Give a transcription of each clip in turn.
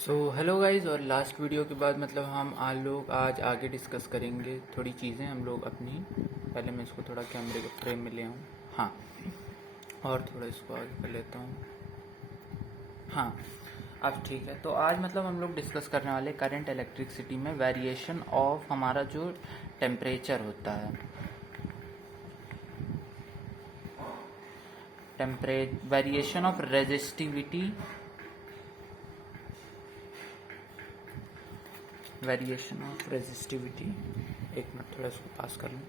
So hello guys. और last video के बाद मतलब हम लोग आज आगे डिस्कस करेंगे थोड़ी चीज़ें हम लोग अपनी। पहले मैं इसको थोड़ा कैमरे के फ्रेम में ले आऊँ। हाँ, और थोड़ा इसको आगे कर लेता हूँ। हाँ, अब ठीक है। तो आज मतलब हम लोग डिस्कस करने वाले करंट इलेक्ट्रिसिटी में वेरिएशन ऑफ हमारा जो टेम्परेचर होता है, variation of resistivity, variation of resistivity. एक मिनट, थोड़ा इसको पास कर लूँ।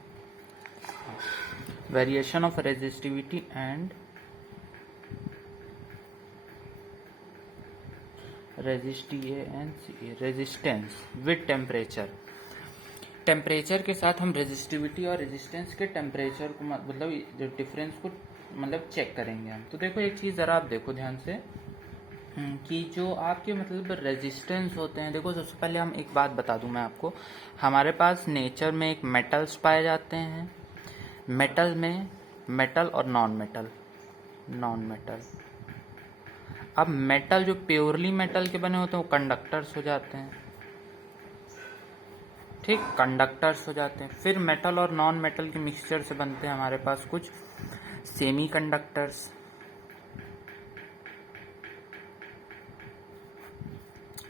Variation of resistivity and resistance with temperature. Temperature के साथ हम रेजिस्टिविटी और रेजिस्टेंस के टेम्परेचर को मतलब डिफरेंस को मतलब चेक करेंगे हम। तो देखो एक चीज़ ज़रा आप देखो ध्यान से कि जो आपके मतलब रेजिस्टेंस होते हैं, देखो सबसे पहले हम एक बात बता दूं मैं आपको। हमारे पास नेचर में एक मेटल्स पाए जाते हैं, मेटल में मेटल और नॉन मेटल। अब मेटल जो प्योरली मेटल के बने होते हैं वो कंडक्टर्स हो जाते हैं, ठीक, कंडक्टर्स हो जाते हैं। फिर मेटल और नॉन मेटल के मिक्सचर से बनते हैं हमारे पास कुछ सेमी कंडक्टर्स,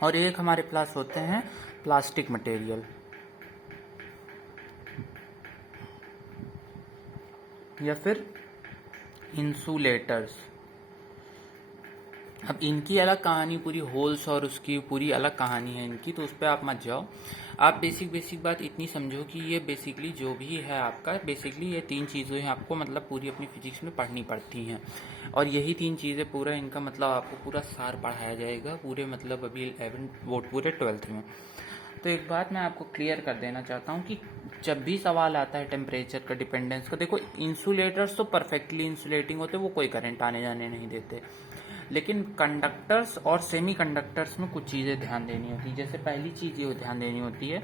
और एक हमारे पास होते हैं प्लास्टिक मटेरियल या फिर इंसुलेटर्स। अब इनकी अलग कहानी, पूरी होल्स और उसकी पूरी अलग कहानी है इनकी, तो उस पर आप मत जाओ। आप बेसिक बात इतनी समझो कि ये बेसिकली जो भी है आपका, बेसिकली ये तीन चीज़ें आपको मतलब पूरी अपनी फिजिक्स में पढ़नी पड़ती हैं, और यही तीन चीज़ें पूरा इनका मतलब आपको पूरा सार पढ़ाया जाएगा पूरे मतलब अभी 12th में। तो एक बात मैं आपको क्लियर कर देना चाहता हूँ कि जब भी सवाल आता है टेम्परेचर का, डिपेंडेंस का, देखो इंसुलेटर्स तो परफेक्टली इंसुलेटिंग होते, वो कोई करंट आने जाने नहीं देते, लेकिन कंडक्टर्स और सेमी कंडक्टर्स में कुछ चीज़ें ध्यान देनी होती है। जैसे पहली चीज़ ये ध्यान देनी होती है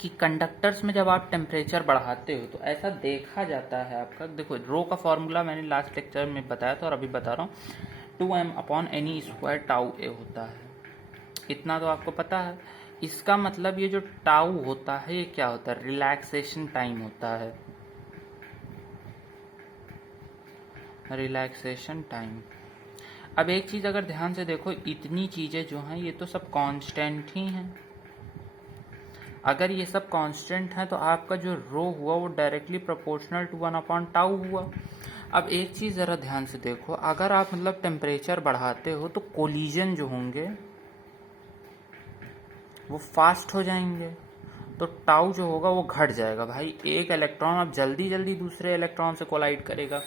कि कंडक्टर्स में जब आप टेम्परेचर बढ़ाते हो तो ऐसा देखा जाता है आपका, देखो रो का फॉर्मूला मैंने लास्ट लेक्चर में बताया था और अभी बता रहा हूँ, 2m/ne² टाउ ए होता है। इतना तो आपको पता है। इसका मतलब ये जो टाउ होता है ये क्या होता है, रिलैक्सेशन टाइम होता है, रिलैक्सेशन टाइम। अब एक चीज अगर ध्यान से देखो, इतनी चीजें जो हैं ये तो सब कांस्टेंट ही हैं। अगर ये सब कांस्टेंट है तो आपका जो रो हुआ वो डायरेक्टली प्रोपोर्शनल टू 1/टाउ हुआ। अब एक चीज जरा ध्यान से देखो, अगर आप मतलब टेम्परेचर बढ़ाते हो तो कोलिजन जो होंगे वो फास्ट हो जाएंगे, तो टाउ जो होगा वो घट जाएगा। भाई एक इलेक्ट्रॉन अब जल्दी जल्दी दूसरे इलेक्ट्रॉन से कोलाइड करेगा,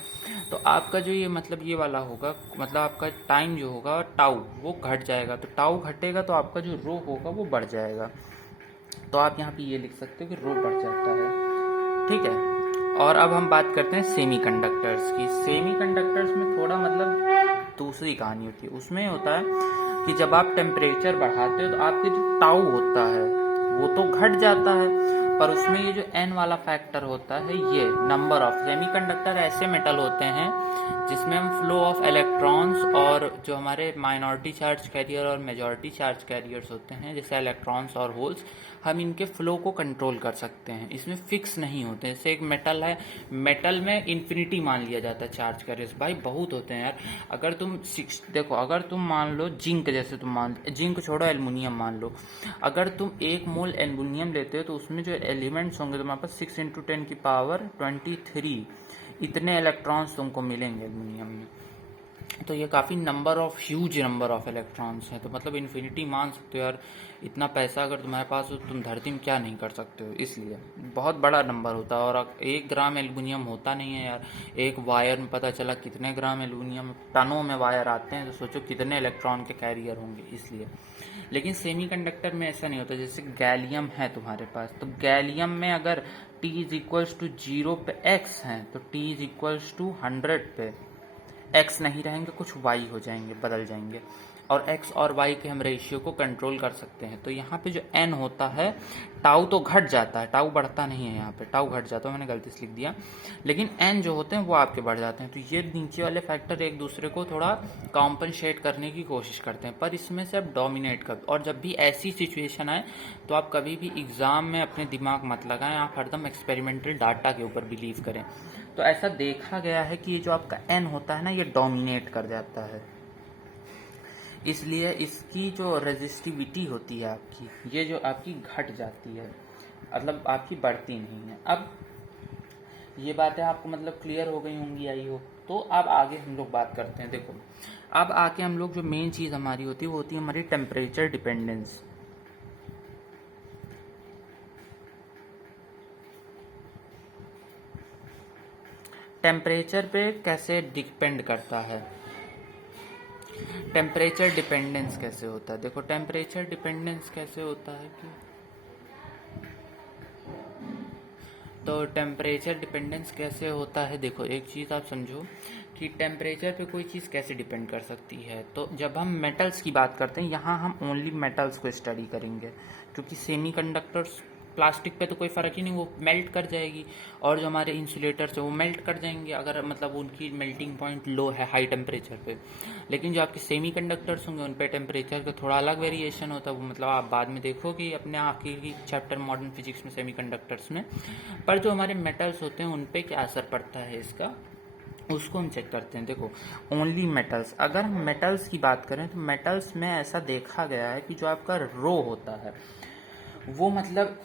तो आपका जो ये मतलब ये वाला होगा, मतलब आपका टाइम जो होगा टाउ वो घट जाएगा। तो टाउ घटेगा तो आपका जो रो होगा वो बढ़ जाएगा। तो आप यहाँ पे ये लिख सकते हो कि रो बढ़ जाता है, ठीक है। और अब हम बात करते हैं सेमी कंडक्टर्स की। सेमी कंडक्टर्स में थोड़ा मतलब दूसरी कहानी होती है। उसमें होता है कि जब आप टेम्परेचर बढ़ाते हो तो आपके जो टाउ होता है वो तो घट जाता है, पर उसमें ये जो n वाला फैक्टर होता है, ये नंबर ऑफ सेमीकंडक्टर ऐसे मेटल होते हैं जिसमें हम फ्लो ऑफ इलेक्ट्रॉन्स और जो हमारे माइनॉरिटी चार्ज कैरियर और मेजॉरिटी चार्ज कैरियर्स होते हैं जैसे इलेक्ट्रॉन्स और होल्स, हम इनके फ्लो को कंट्रोल कर सकते हैं। इसमें फिक्स नहीं होते। जैसे एक मेटल है, मेटल में इन्फिनिटी मान लिया जाता है चार्ज कैरियर्स, भाई बहुत होते हैं यार। अगर तुम देखो, अगर तुम मान लो जिंक, जैसे तुम जिंक छोड़ो, एल्युमिनियम मान लो, अगर तुम 1 मोल एल्युमिनियम लेते हो तो उसमें जो एलिमेंट्स होंगे तुम्हारे पास 6 × 10⁻23 इतने इलेक्ट्रॉन्स तुमको मिलेंगे एल्युमिनियम में। तो ये काफ़ी ह्यूज नंबर ऑफ इलेक्ट्रॉन्स हैं। तो मतलब इन्फिनिटी मान सकते हो यार, इतना पैसा अगर तुम्हारे पास हो तुम धरती में क्या नहीं कर सकते हो। इसलिए बहुत बड़ा नंबर होता है। और 1 ग्राम एल्युमिनियम होता नहीं है यार, एक वायर में पता चला कितने ग्राम एल्युमिनियम, टनों में वायर आते हैं, तो सोचो कितने इलेक्ट्रॉन के कैरियर होंगे। इसलिए लेकिन सेमीकंडक्टर में ऐसा नहीं होता। जैसे गैलियम है तुम्हारे पास, तो गैलियम में अगर T = 0 पे x है तो T = 100 पे एक्स नहीं रहेंगे, कुछ वाई हो जाएंगे, बदल जाएंगे, और एक्स और वाई के हम रेशियो को कंट्रोल कर सकते हैं। तो यहाँ पे जो एन होता है, टाउ तो घट जाता है, टाउ बढ़ता नहीं है, यहाँ पे टाउ घट जाता है, मैंने गलती से लिख दिया, लेकिन एन जो होते हैं वो आपके बढ़ जाते हैं। तो ये नीचे वाले फैक्टर एक दूसरे को थोड़ा कॉम्पनसेट करने की कोशिश करते हैं, पर इसमें से आप डोमिनेट कर। और जब भी ऐसी सिचुएशन आए तो आप कभी भी एग्ज़ाम में अपने दिमाग मत लगाएं, आप हरदम एक्सपेरिमेंटल डाटा के ऊपर बिलीव करें। तो ऐसा देखा गया है कि ये जो आपका एन होता है ना, ये डोमिनेट कर जाता है, इसलिए इसकी जो रेजिस्टिविटी होती है आपकी, ये जो आपकी घट जाती है, मतलब आपकी बढ़ती नहीं है। अब ये बातें आपको मतलब क्लियर हो गई होंगी, आई हो। तो अब आगे हम लोग बात करते हैं। देखो, अब आके हम लोग जो मेन चीज़ हमारी होती है वो होती है हमारी टेम्परेचर डिपेंडेंस। टेम्परेचर पे कैसे डिपेंड करता है, टेम्परेचर डिपेंडेंस कैसे होता है। देखो, टेम्परेचर डिपेंडेंस कैसे होता है कि तो टेम्परेचर डिपेंडेंस कैसे होता है, देखो एक चीज़ आप समझो कि टेम्परेचर पे कोई चीज़ कैसे डिपेंड कर सकती है। तो जब हम मेटल्स की बात करते हैं, यहाँ हम ओनली मेटल्स को स्टडी करेंगे, क्योंकि सेमी कंडक्टर्स, प्लास्टिक पे तो कोई फ़र्क ही नहीं, वो मेल्ट कर जाएगी, और जो हमारे इंसुलेटर्स है वो मेल्ट कर जाएंगे अगर मतलब उनकी मेल्टिंग पॉइंट लो है हाई टेम्परेचर पे। लेकिन जो आपके सेमी कंडक्टर्स होंगे उन पे टेम्परेचर का थोड़ा अलग वेरिएशन होता है, वो मतलब आप बाद में देखोगे अपने आखिरी चैप्टर मॉडर्न फिजिक्स में सेमी कंडक्टर्स में। पर जो हमारे मेटल्स होते हैं उन पे क्या असर पड़ता है इसका, उसको हम चेक करते हैं। देखो, ओनली मेटल्स, अगर हम मेटल्स की बात करें तो मेटल्स में ऐसा देखा गया है कि जो आपका रो होता है वो मतलब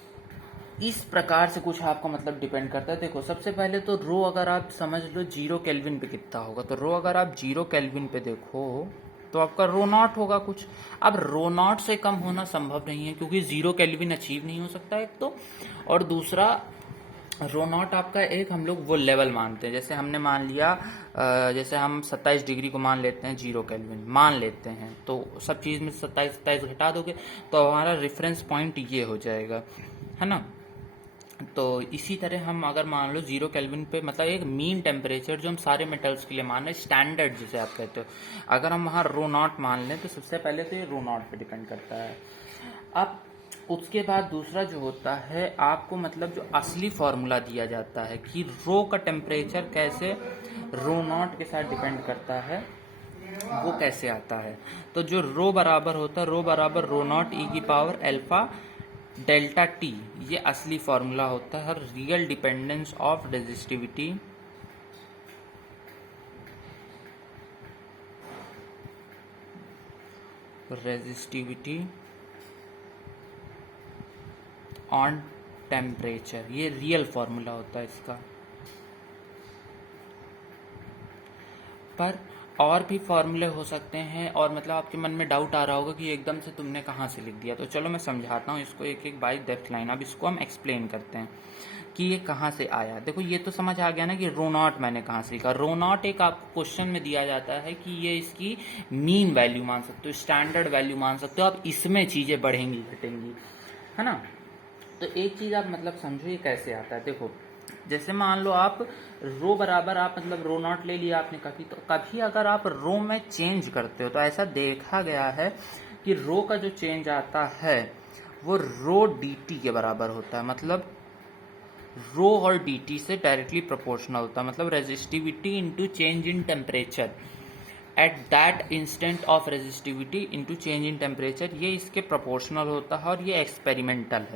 इस प्रकार से कुछ आपका मतलब डिपेंड करता है। देखो, सबसे पहले तो रो अगर आप समझ लो 0 केल्विन पे कितना होगा, तो रो अगर आप 0 केल्विन पे देखो तो आपका रो नॉट होगा कुछ। अब रो नॉट से कम होना संभव नहीं है, क्योंकि 0 केल्विन अचीव नहीं हो सकता एक तो, और दूसरा रो नॉट आपका एक हम लोग वो लेवल मानते हैं, जैसे हमने मान लिया जैसे हम 27 डिग्री को मान लेते हैं 0 केल्विन मान लेते हैं, तो सब चीज़ में 27 घटा दोगे तो हमारा रेफरेंस पॉइंट ये हो जाएगा, है ना। तो इसी तरह हम अगर मान लो 0 केल्विन पे मतलब एक मीन टेम्परेचर जो हम सारे मेटल्स के लिए मान रहे हैं, स्टैंडर्ड जिसे आप कहते हो, अगर हम वहाँ रो नॉट मान लें तो सबसे पहले तो ये रो नॉट पे डिपेंड करता है। अब उसके बाद दूसरा जो होता है, आपको मतलब जो असली फॉर्मूला दिया जाता है कि रो का टेम्परेचर कैसे रो नॉट के साथ डिपेंड करता है, वो कैसे आता है। तो जो रो बराबर होता है रो बराबर रो नॉट ई की पावर अल्फा डेल्टा टी, ये असली फॉर्मूला होता है real dependence of resistivity on temperature, ये रियल फॉर्मूला होता है इसका। पर और भी फॉर्मूले हो सकते हैं, और मतलब आपके मन में डाउट आ रहा होगा कि एकदम से तुमने कहाँ से लिख दिया, तो चलो मैं समझाता हूँ इसको एक एक बाई डेप्थ लाइन। अब इसको हम एक्सप्लेन करते हैं कि ये कहाँ से आया। देखो, ये तो समझ आ गया ना कि रो नॉट मैंने कहाँ से लिखा। रो नॉट एक आपको क्वेश्चन में दिया जाता है कि ये इसकी मीन वैल्यू मान सकते हो, स्टैंडर्ड वैल्यू मान सकते हो, अब इसमें चीज़ें बढ़ेंगी घटेंगी, है ना। तो एक चीज़ आप मतलब समझो ये कैसे आता है। देखो, जैसे मान लो आप रो बराबर आप मतलब रो नॉट ले लिया आपने कभी, तो कभी अगर आप रो में चेंज करते हो तो ऐसा देखा गया है कि रो का जो चेंज आता है वो रो डी टी के बराबर होता है, मतलब रो और डी टी से डायरेक्टली प्रोपोर्शनल होता है, मतलब resistivity into change in temperature at that instant of resistivity into change in temperature, ये इसके प्रोपोर्शनल होता है और ये एक्सपेरिमेंटल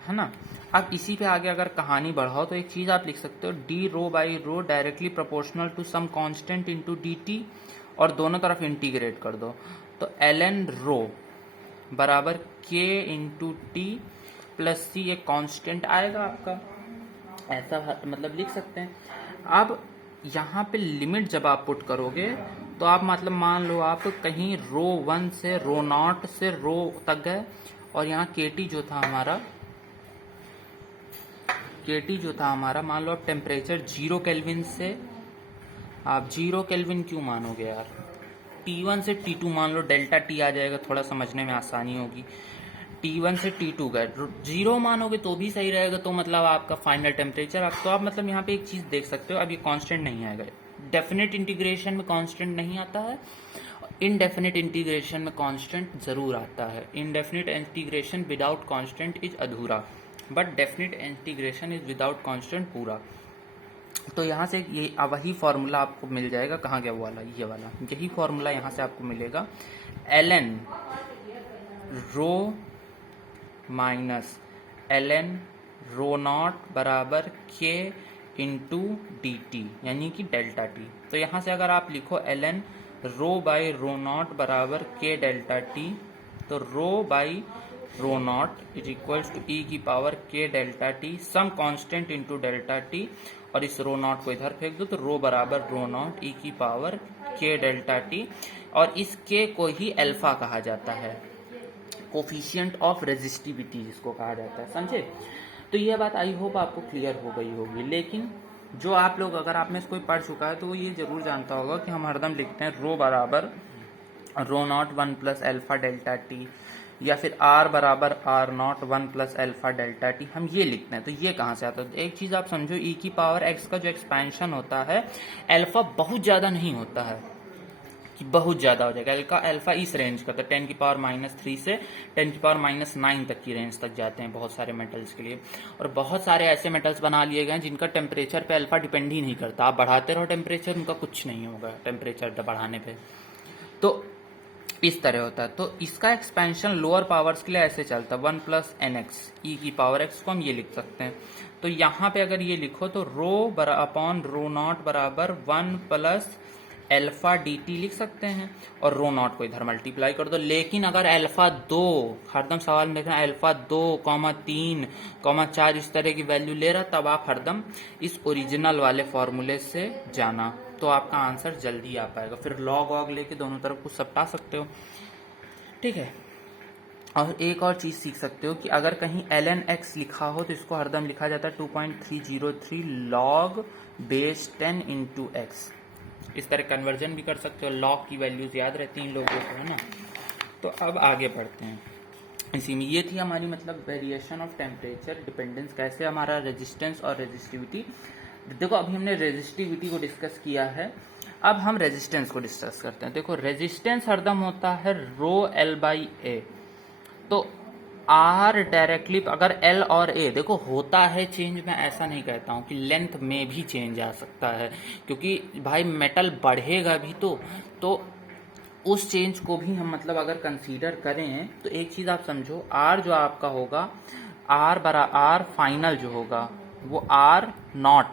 है ना। अब इसी पे आगे अगर कहानी बढ़ाओ तो एक चीज़ आप लिख सकते हो, d rho by rho directly proportional to some constant into d t, और दोनों तरफ इंटीग्रेट कर दो तो एल एन रो बराबर के इंटू टी प्लस सी, एक कांस्टेंट आएगा आपका, ऐसा मतलब लिख सकते हैं। अब यहाँ पे लिमिट जब आप पुट करोगे तो आप मतलब मान लो आप कहीं रो 1 से रो नॉट से रो तक गए, और यहाँ के टी जो था हमारा मान लो आप टेम्परेचर 0 केल्विन से, आप 0 केल्विन क्यों मानोगे यार, T1 से T2 मान लो, डेल्टा टी आ जाएगा, थोड़ा समझने में आसानी होगी। T1 से T2 गए, 0 मानोगे तो भी सही रहेगा, तो मतलब आपका फाइनल टेम्परेचर आप, तो आप मतलब यहाँ पे एक चीज़ देख सकते हो, अब ये कांस्टेंट नहीं आएगा। डेफिनेट इंटीग्रेशन में कांस्टेंट नहीं आता है, इनडेफिनेट इंटीग्रेशन में कांस्टेंट जरूर आता है। Indefinite integration without constant is अधूरा, but definite integration is without constant पूरा। तो यहाँ से ये वही फॉर्मूला आपको मिल जाएगा, कहाँ गया वो वाला, ये वाला, यही फॉर्मूला यहाँ से आपको मिलेगा, ln rho minus ln rho not बराबर k इंटू डी टी, यानी कि डेल्टा टी। तो यहाँ से अगर आप लिखो ln rho by rho not बराबर k डेल्टा टी, तो rho by rho naught is equals to e की power k delta t some constant into delta t, और इस रो नॉट को इधर फेंक दो, तो रो बराबर रो नॉट ई की पावर k डेल्टा टी, और इस k को ही अल्फा कहा जाता है, कोफिशिएंट ऑफ रेजिस्टिविटी जिसको कहा जाता है, समझे। तो यह बात आई होप आपको क्लियर हो गई होगी। लेकिन जो आप लोग, अगर आप में से कोई पढ़ चुका है तो वो ये जरूर जानता होगा कि हम हरदम लिखते हैं रो बराबर rho naught 1 plus alpha delta t, या फिर r बराबर r naught 1 plus alpha delta t, हम ये लिखते हैं। तो ये कहाँ से आता है? एक चीज आप समझो, e की पावर x का जो एक्सपेंशन होता है, अल्फा बहुत ज्यादा नहीं होता है कि बहुत ज्यादा हो जाएगा। अल्फा इस रेंज का, तो 10 की पावर -3 से 10 की पावर -9 तक की रेंज तक जाते हैं बहुत सारे मेटल्स के लिए। और बहुत सारे ऐसे मेटल्स बना लिए गए हैं जिनका टेम्परेचर पे अल्फा डिपेंड ही नहीं करता, आप बढ़ाते रहो टेम्परेचर, उनका कुछ नहीं होगा टेम्परेचर बढ़ाने पे। तो इस तरह होता है। तो इसका एक्सपेंशन लोअर पावर्स के लिए ऐसे चलता है, 1 प्लस एन एक्स, ई की पावर एक्स को हम ये लिख सकते हैं। तो यहाँ पे अगर ये लिखो तो रो अपॉन रो नॉट बराबर 1 प्लस अल्फा डी टी लिख सकते हैं, और रो नॉट को इधर मल्टीप्लाई कर दो। लेकिन अगर अल्फा 2, हरदम सवाल में देखना अल्फा 2, 3, 4 इस तरह की वैल्यू ले रहा, तब आप हरदम इस ओरिजिनल वाले फॉर्मूले से जाना, तो आपका आंसर जल्दी आ पाएगा। फिर लॉग वॉग लेके दोनों तरफ कुछ सपटा सकते हो, ठीक है। और एक और चीज सीख सकते हो कि अगर कहीं ln x लिखा हो तो इसको हरदम लिखा जाता है 2.303 log बेस 10 इंटू एक्स। इस तरह कन्वर्जन भी कर सकते हो, लॉग की वैल्यूज याद रहती हैं इन लोगों को, है ना। तो अब आगे बढ़ते हैं। इसी में ये थी हमारी मतलब वेरिएशन ऑफ टेम्परेचर डिपेंडेंस, कैसे हमारा रेजिस्टेंस और रेजिस्टिविटी। देखो अभी हमने रेजिस्टिविटी को डिस्कस किया है, अब हम रेजिस्टेंस को डिस्कस करते हैं। देखो रेजिस्टेंस हरदम होता है रो एल बाई ए, तो आर डायरेक्टली अगर एल और ए देखो होता है चेंज, मैं ऐसा नहीं कहता हूं कि लेंथ में भी चेंज आ सकता है, क्योंकि भाई मेटल बढ़ेगा भी तो उस चेंज को भी हम मतलब अगर कंसीडर करें तो एक चीज आप समझो, आर जो आपका होगा, आर फाइनल जो होगा वो R not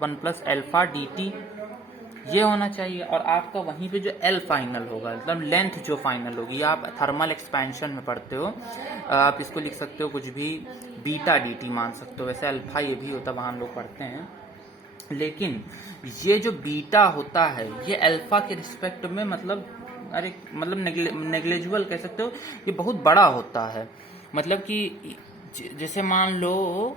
1 plus alpha d t ये होना चाहिए, और आपका वहीं पे जो एल फाइनल होगा मतलब लेंथ जो फाइनल होगी, आप थर्मल एक्सपेंशन में पढ़ते हो, आप इसको लिख सकते हो कुछ भी बीटा डी टी मान सकते हो, वैसे अल्फा ये भी होता है, वहां हम लोग पढ़ते हैं। लेकिन ये जो बीटा होता है ये अल्फा के रिस्पेक्ट में मतलब नेग्लेजिबल कह सकते हो, ये बहुत बड़ा होता है। मतलब कि जैसे मान लो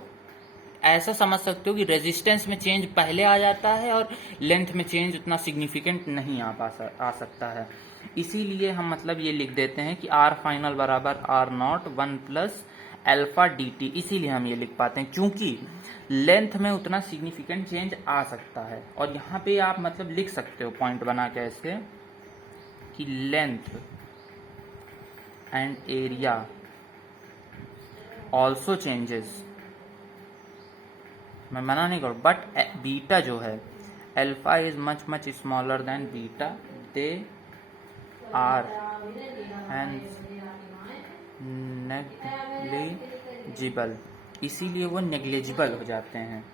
ऐसा समझ सकते हो कि रेजिस्टेंस में चेंज पहले आ जाता है और लेंथ में चेंज उतना सिग्निफिकेंट नहीं आ सकता है। इसीलिए हम मतलब ये लिख देते हैं कि आर फाइनल बराबर R not 1 plus alpha d t, इसीलिए हम ये लिख पाते हैं क्योंकि लेंथ में उतना सिग्निफिकेंट चेंज आ सकता है। और यहाँ पे आप मतलब लिख सकते हो पॉइंट बना के ऐसे कि length and area also changes, मैं मना नहीं करूँ, बट बीटा जो है alpha is much smaller than beta, they are and negligible, इसीलिए वो नेग्लिजिबल हो जाते हैं,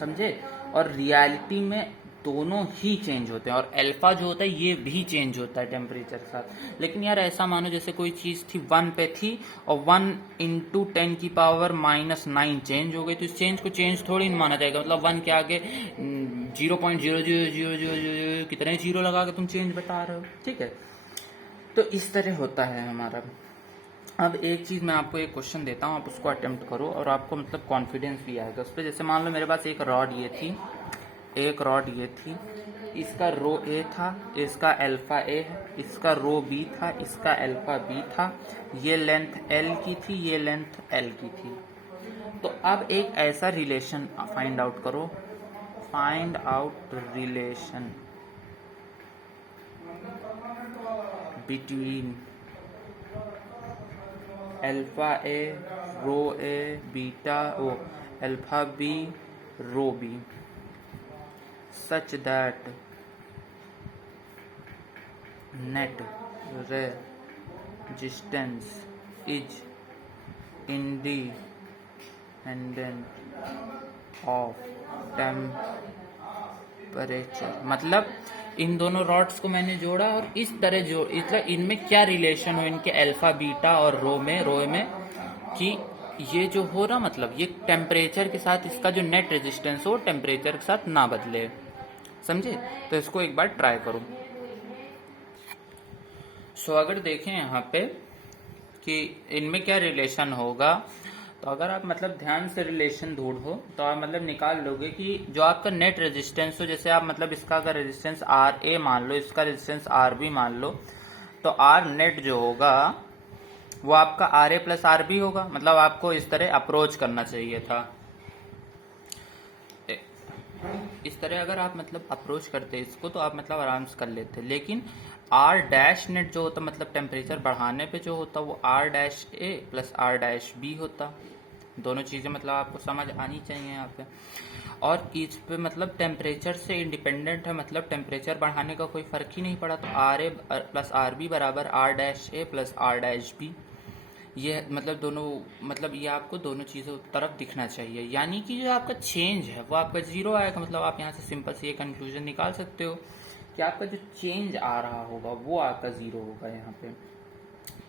समझे। और रियलिटी में दोनों ही चेंज होते हैं, और अल्फा जो होता है ये भी चेंज होता है टेम्परेचर के साथ। लेकिन यार ऐसा मानो जैसे कोई चीज थी 1 पे थी और 1 इंटू 10 की पावर -9 चेंज हो गई, तो इस चेंज को चेंज थोड़ी नहीं माना जाएगा। मतलब 1 के आगे 0.0000 कितने जीरो लगा के तुम चेंज बता रहे हो, ठीक है। तो इस तरह होता है हमारा। अब एक चीज मैं आपको एक क्वेश्चन देता हूँ, आप उसको अटेम्प्ट करो और आपको मतलब कॉन्फिडेंस भी आएगा उस पर। जैसे मान लो मेरे पास एक रॉड ये थी, इसका रो ए था, इसका अल्फा ए है, इसका रो बी था, इसका अल्फा बी था, ये लेंथ एल की थी, ये लेंथ एल की थी। तो अब एक ऐसा रिलेशन फाइंड आउट करो, find out relation between alpha A rho A beta O alpha B rho B such that net resistance is independent of temperature। मतलब इन दोनों रॉड्स को मैंने जोड़ा और इस तरह मतलब इनमें क्या रिलेशन हो इनके अल्फा बीटा और रो में कि ये जो हो रहा मतलब ये टेम्परेचर के साथ इसका जो नेट रेजिस्टेंस हो टेम्परेचर के साथ ना बदले, समझे। तो इसको एक बार ट्राई करो। सो अगर देखें यहाँ पे कि इनमें क्या रिलेशन होगा, तो अगर आप मतलब ध्यान से रिलेशन ढूंढो तो आप मतलब निकाल लोगे कि जो आपका नेट रेजिस्टेंस हो, जैसे आप मतलब इसका अगर रेजिस्टेंस आर ए मान लो, इसका रेजिस्टेंस आर बी मान लो, तो आर नेट जो होगा वो आपका R A plus R B होगा। मतलब आपको इस तरह अप्रोच करना चाहिए था, इस तरह अगर आप मतलब अप्रोच करते इसको तो आप मतलब आराम से कर लेते। लेकिन आर डैश नेट जो होता मतलब टेम्परेचर बढ़ाने पे जो होता वो R dash A plus R dash B होता। दोनों चीज़ें मतलब आपको समझ आनी चाहिए यहाँ पे। और इस पे मतलब टेम्परेचर से इंडिपेंडेंट है, मतलब टेम्परेचर बढ़ाने का कोई फर्क ही नहीं पड़ा। तो R A plus R B बराबर R dash A plus R dash B. ये मतलब दोनों मतलब ये आपको दोनों चीज़ों तरफ दिखना चाहिए, यानी कि जो आपका चेंज है वो आपका जीरो आएगा। मतलब आप यहाँ से सिंपल से ये कंक्लूजन निकाल सकते हो कि आपका जो चेंज आ रहा होगा वो आपका जीरो होगा यहाँ पे।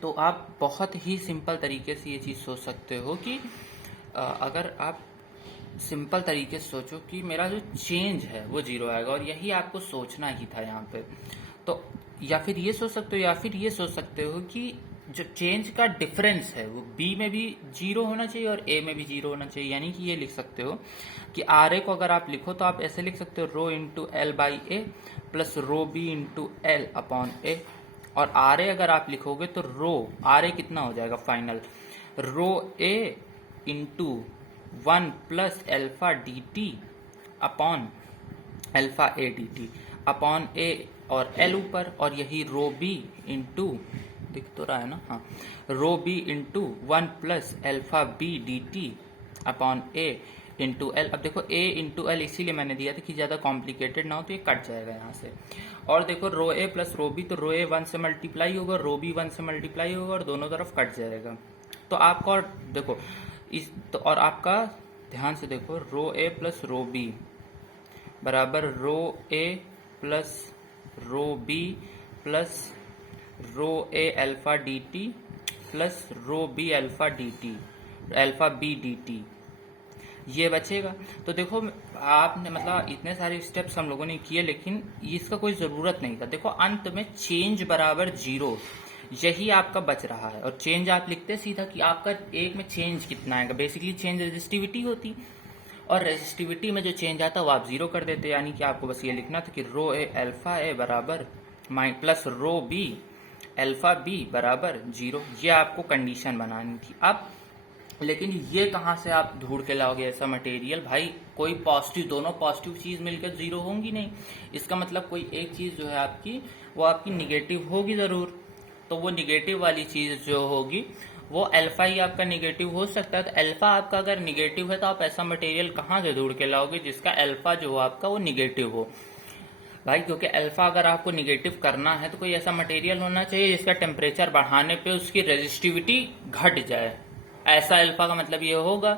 तो आप बहुत ही सिंपल तरीके से ये चीज़ सोच सकते हो कि अगर आप सिंपल तरीके से सोचो कि मेरा जो चेंज है वो जीरो आएगा, और यही आपको सोचना ही था यहाँ पे। तो या फिर ये सोच सकते हो, या फिर ये सोच सकते हो कि जो चेंज का डिफरेंस है वो बी में भी जीरो होना चाहिए और ए में भी जीरो होना चाहिए। यानी कि ये लिख सकते हो कि आर ए को अगर आप लिखो तो आप ऐसे लिख सकते हो rho into L by A plus rho B into L upon A. और आर ए अगर आप लिखोगे तो रो आर ए कितना हो जाएगा final, rho A into 1 plus alpha d t upon alpha A d t upon A और एल ऊपर, और यही रो बी इंटू दिख तो रहा है ना, हाँ, rho B into 1 plus alpha B d t upon A into L. अब देखो ए इंटू एल इसीलिए मैंने दिया था कि ज़्यादा कॉम्प्लिकेटेड ना हो, तो ये कट जाएगा यहाँ से। और देखो रो ए प्लस रो बी, तो रो ए 1 से मल्टीप्लाई होगा, रो बी 1 से मल्टीप्लाई होगा और दोनों तरफ कट जाएगा। तो आपका और देखो इस तो और आपका ध्यान से देखो रो ए प्लस रो बी बराबर rho A plus rho B plus rho A alpha d t plus rho B alpha d t alpha B d t, ये बचेगा। तो देखो आपने मतलब इतने सारे स्टेप्स हम लोगों ने किए, लेकिन इसका कोई ज़रूरत नहीं था। देखो अंत में चेंज बराबर जीरो, यही आपका बच रहा है। और चेंज आप लिखते सीधा कि आपका एक में चेंज कितना आएगा। बेसिकली चेंज रेजिस्टिविटी होती, और रेजिस्टिविटी में जो चेंज आता है वो आप जीरो कर देते। यानी कि आपको बस ये लिखना था कि रो ए अल्फा ए बराबर plus rho B alpha B बराबर जीरो। ये आपको कंडीशन बनानी थी। अब लेकिन ये कहाँ से आप ढूंढ के लाओगे ऐसा मटेरियल भाई? कोई पॉजिटिव, दोनों पॉजिटिव चीज़ मिलकर जीरो होंगी नहीं। इसका मतलब कोई एक चीज़ जो है आपकी वो आपकी निगेटिव होगी ज़रूर। तो वो निगेटिव वाली चीज़ जो होगी वो अल्फा ही आपका निगेटिव हो सकता है। तो अल्फा आपका अगर निगेटिव है तो आप ऐसा मटेरियल कहाँ से ढूंढ के लाओगे जिसका अल्फा जो हो आपका वो निगेटिव हो भाई? क्योंकि अल्फा अगर आपको निगेटिव करना है तो कोई ऐसा मटेरियल होना चाहिए जिसका टेम्परेचर बढ़ाने पे उसकी रेजिस्टिविटी घट जाए। ऐसा अल्फा का मतलब ये होगा।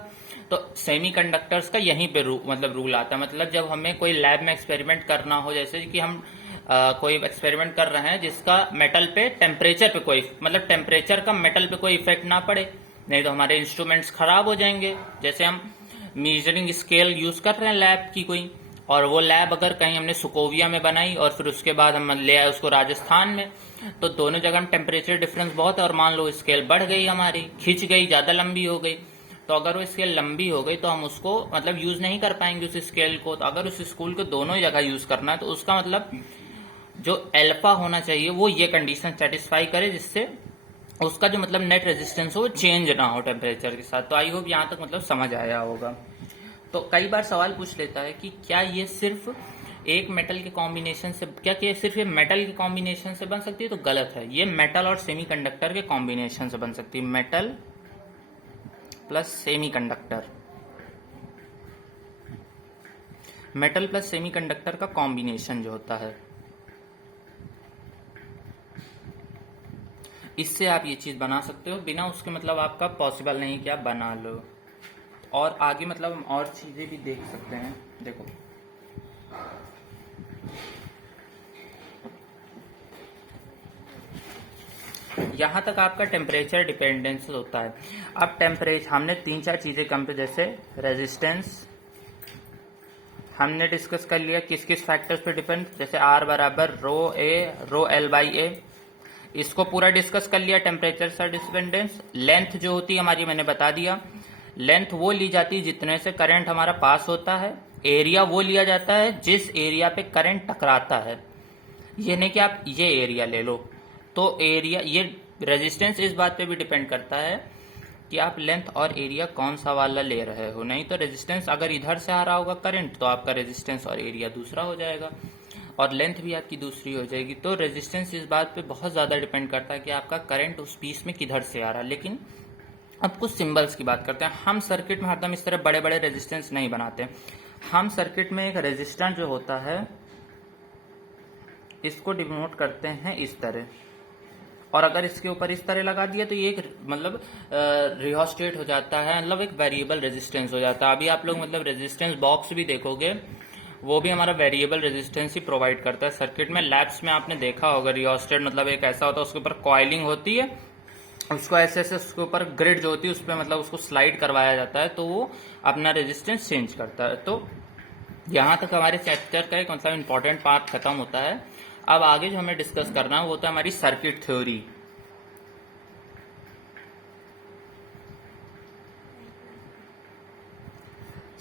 तो सेमीकंडक्टर्स का यहीं पे रूल आता है। मतलब जब हमें कोई लैब में एक्सपेरिमेंट करना हो, जैसे कि हम कोई एक्सपेरिमेंट कर रहे हैं जिसका मेटल पे टेम्परेचर पे कोई मतलब टेम्परेचर का मेटल पे कोई इफेक्ट ना पड़े, नहीं तो हमारे इंस्ट्रूमेंट्स खराब हो जाएंगे। जैसे हम मीजरिंग स्केल यूज कर रहे हैं लैब की कोई, और वो लैब अगर कहीं हमने सुकोविया में बनाई और फिर उसके बाद हम ले आए उसको राजस्थान में, तो दोनों जगह हम टेम्परेचर डिफरेंस बहुत है, और मान लो स्केल बढ़ गई हमारी, खिंच गई, ज़्यादा लंबी हो गई, तो अगर वो स्केल लंबी हो गई तो हम उसको मतलब यूज नहीं कर पाएंगे उस स्केल को। तो अगर उस स्कूल को दोनों ही जगह यूज करना है तो उसका मतलब जो अल्फा होना चाहिए वो ये कंडीशन सेटिस्फाई करे, जिससे उसका जो मतलब नेट रेजिस्टेंस हो वो चेंज ना हो टेम्परेचर के साथ। तो आई होप यहाँ तक मतलब समझ आया होगा। तो कई बार सवाल पूछ लेता है कि क्या ये सिर्फ एक मेटल के कॉम्बिनेशन से, क्या सिर्फ ये मेटल के कॉम्बिनेशन से बन सकती है? तो गलत है, ये मेटल और सेमीकंडक्टर के कॉम्बिनेशन से बन सकती है। Metal plus semiconductor, metal plus semiconductor का कॉम्बिनेशन जो होता है, इससे आप ये चीज बना सकते हो। बिना उसके मतलब आपका पॉसिबल नहीं कि आप बना लो। और आगे मतलब हम और चीजें भी देख सकते हैं। देखो यहां तक आपका टेम्परेचर डिपेंडेंस होता है। अब टेम्परेचर हमने 3-4 चीजें कंपेयर, जैसे रेजिस्टेंस हमने डिस्कस कर लिया किस किस फैक्टर्स पे डिपेंड, जैसे R बराबर रो L बाई ए, इसको पूरा डिस्कस कर लिया। टेम्परेचर से डिपेंडेंस, लेंथ जो होती है हमारी मैंने बता दिया, लेंथ वो ली जाती है जितने से करंट हमारा पास होता है। एरिया वो लिया जाता है जिस एरिया पे करंट टकराता है। ये नहीं कि आप ये एरिया ले लो। तो एरिया, ये रेजिस्टेंस इस बात पे भी डिपेंड करता है कि आप लेंथ और एरिया कौन सा वाला ले रहे हो। नहीं तो रेजिस्टेंस अगर इधर से आ रहा होगा करंट तो आपका रेजिस्टेंस और एरिया दूसरा हो जाएगा और लेंथ भी आपकी दूसरी हो जाएगी। तो रेजिस्टेंस इस बात पे बहुत ज़्यादा डिपेंड करता है कि आपका करंट उस पीस में किधर से आ रहा है। लेकिन अब कुछ सिंबल्स की बात करते हैं। हम सर्किट में हरदम इस तरह बड़े बड़े रेजिस्टेंस नहीं बनाते। हम सर्किट में एक रेजिस्टेंस जो होता है इसको डिनोट करते हैं इस तरह, और अगर इसके ऊपर इस तरह लगा दिया तो ये एक मतलब रियोस्टेट हो जाता है, मतलब एक वेरिएबल रेजिस्टेंस हो जाता है। अभी आप लोग मतलब रेजिस्टेंस बॉक्स भी देखोगे वो भी हमारा वेरिएबल रेजिस्टेंस ही प्रोवाइड करता है। सर्किट में लैब्स में आपने देखा होगा रियोस्टेट मतलब एक ऐसा होता है, उसके ऊपर कॉइलिंग होती है, उसको ऐसे ऐसे उसके ऊपर ग्रिड जो होती है उस पर मतलब उसको स्लाइड करवाया जाता है तो वो अपना रेजिस्टेंस चेंज करता है। तो यहाँ तक हमारे चैप्टर का एक मतलब इंपॉर्टेंट पार्ट खत्म होता है। अब आगे जो हमें डिस्कस करना है वो होता है हमारी सर्किट थ्योरी।